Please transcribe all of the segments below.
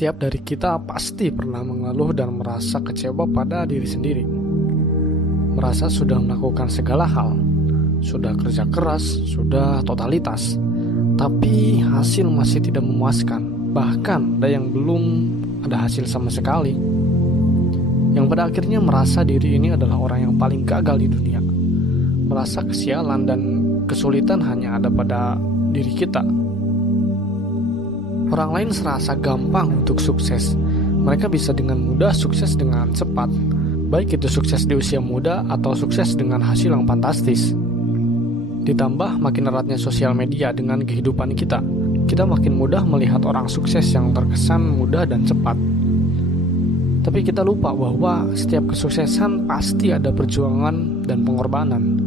Setiap dari kita pasti pernah mengeluh dan merasa kecewa pada diri sendiri. Merasa sudah melakukan segala hal, sudah kerja keras, sudah totalitas, tapi hasil masih tidak memuaskan. Bahkan ada yang belum ada hasil sama sekali. Yang pada akhirnya merasa diri ini adalah orang yang paling gagal di dunia. Merasa kesialan dan kesulitan hanya ada pada diri kita. Orang lain serasa gampang untuk sukses. Mereka bisa dengan mudah sukses dengan cepat, baik itu sukses di usia muda atau sukses dengan hasil yang fantastis. Ditambah makin eratnya sosial media dengan kehidupan kita makin mudah melihat orang sukses yang terkesan mudah dan cepat. Tapi kita lupa bahwa setiap kesuksesan pasti ada perjuangan dan pengorbanan.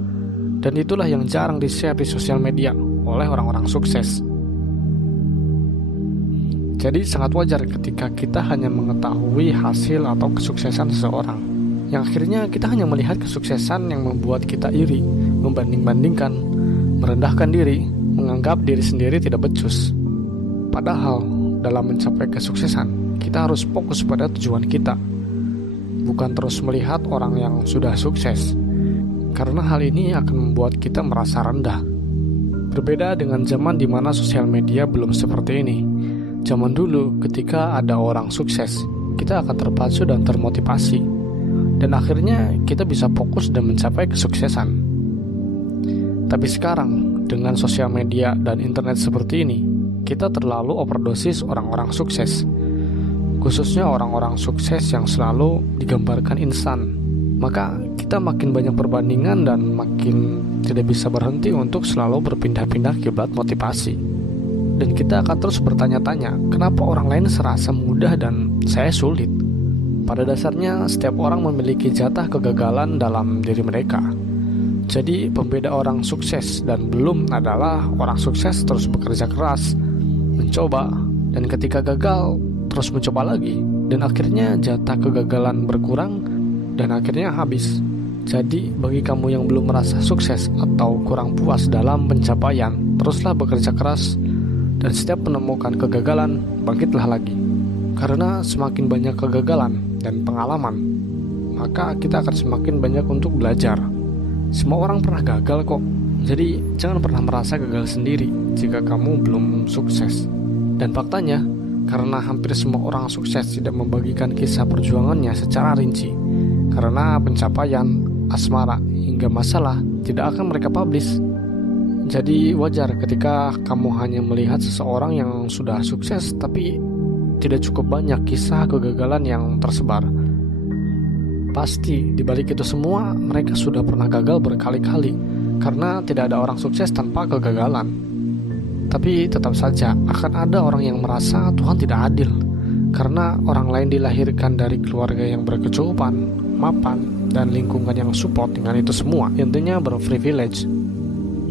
Dan itulah yang jarang di-share di sosial media oleh orang-orang sukses. Jadi sangat wajar ketika kita hanya mengetahui hasil atau kesuksesan seseorang, yang akhirnya kita hanya melihat kesuksesan yang membuat kita iri, membanding-bandingkan, merendahkan diri, menganggap diri sendiri tidak becus. Padahal dalam mencapai kesuksesan, kita harus fokus pada tujuan kita, bukan terus melihat orang yang sudah sukses, karena hal ini akan membuat kita merasa rendah. Berbeda dengan zaman di mana sosial media belum seperti ini. Zaman dulu ketika ada orang sukses, kita akan terpacu dan termotivasi, dan akhirnya kita bisa fokus dan mencapai kesuksesan. Tapi sekarang dengan sosial media dan internet seperti ini, kita terlalu overdosis orang-orang sukses, khususnya orang-orang sukses yang selalu digambarkan insan. Maka kita makin banyak perbandingan dan makin tidak bisa berhenti untuk selalu berpindah-pindah kiblat motivasi. Dan kita akan terus bertanya-tanya, kenapa orang lain serasa mudah dan saya sulit? Pada dasarnya, setiap orang memiliki jatah kegagalan dalam diri mereka. Jadi, pembeda orang sukses dan belum adalah orang sukses terus bekerja keras, mencoba, dan ketika gagal, terus mencoba lagi. Dan akhirnya jatah kegagalan berkurang, dan akhirnya habis. Jadi, bagi kamu yang belum merasa sukses atau kurang puas dalam pencapaian, teruslah bekerja keras. Dan setiap menemukan kegagalan, bangkitlah lagi. Karena semakin banyak kegagalan dan pengalaman, maka kita akan semakin banyak untuk belajar. Semua orang pernah gagal kok. Jadi jangan pernah merasa gagal sendiri jika kamu belum sukses. Dan faktanya, karena hampir semua orang sukses tidak membagikan kisah perjuangannya secara rinci, karena pencapaian, asmara, hingga masalah tidak akan mereka publish. Jadi wajar ketika kamu hanya melihat seseorang yang sudah sukses tapi tidak cukup banyak kisah kegagalan yang tersebar. Pasti di balik itu semua mereka sudah pernah gagal berkali-kali, karena tidak ada orang sukses tanpa kegagalan. Tapi tetap saja akan ada orang yang merasa Tuhan tidak adil, karena orang lain dilahirkan dari keluarga yang berkecukupan, mapan, dan lingkungan yang support. Dengan itu semua intinya berprivilege.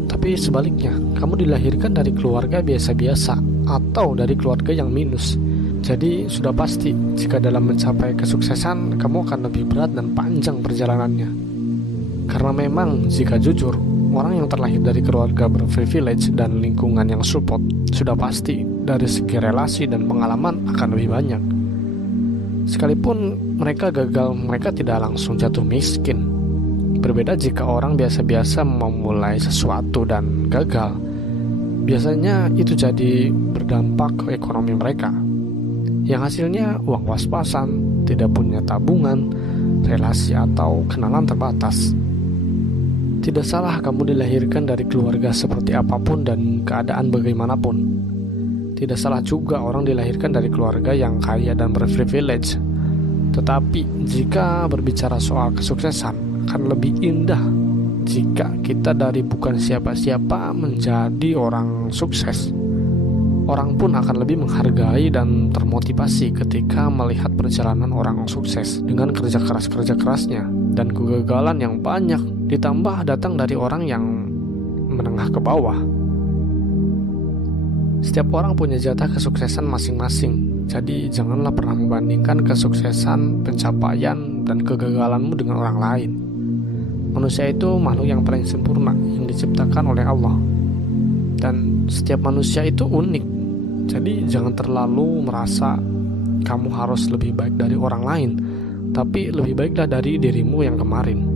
Tapi sebaliknya, kamu dilahirkan dari keluarga biasa-biasa atau dari keluarga yang minus. Jadi sudah pasti jika dalam mencapai kesuksesan, kamu akan lebih berat dan panjang perjalanannya. Karena memang jika jujur, orang yang terlahir dari keluarga berprivilege dan lingkungan yang support, sudah pasti dari segi relasi dan pengalaman akan lebih banyak. Sekalipun mereka gagal, mereka tidak langsung jatuh miskin. Berbeda jika orang biasa-biasa memulai sesuatu dan gagal. Biasanya itu jadi berdampak ke ekonomi mereka, yang hasilnya uang was-wasan, tidak punya tabungan, relasi atau kenalan terbatas. Tidak salah kamu dilahirkan dari keluarga seperti apapun dan keadaan bagaimanapun. Tidak salah juga orang dilahirkan dari keluarga yang kaya dan berprivilege. Tetapi jika berbicara soal kesuksesan, akan lebih indah jika kita dari bukan siapa-siapa menjadi orang sukses. Orang pun akan lebih menghargai dan termotivasi ketika melihat perjalanan orang sukses dengan kerja keras-kerasnya dan kegagalan yang banyak ditambah datang dari orang yang menengah ke bawah. Setiap orang punya jatah kesuksesan masing-masing. Jadi janganlah pernah membandingkan kesuksesan, pencapaian, dan kegagalanmu dengan orang lain. Manusia itu makhluk yang paling sempurna yang diciptakan oleh Allah. Dan setiap manusia itu unik. Jadi jangan terlalu merasa kamu harus lebih baik dari orang lain, tapi lebih baiklah dari dirimu yang kemarin.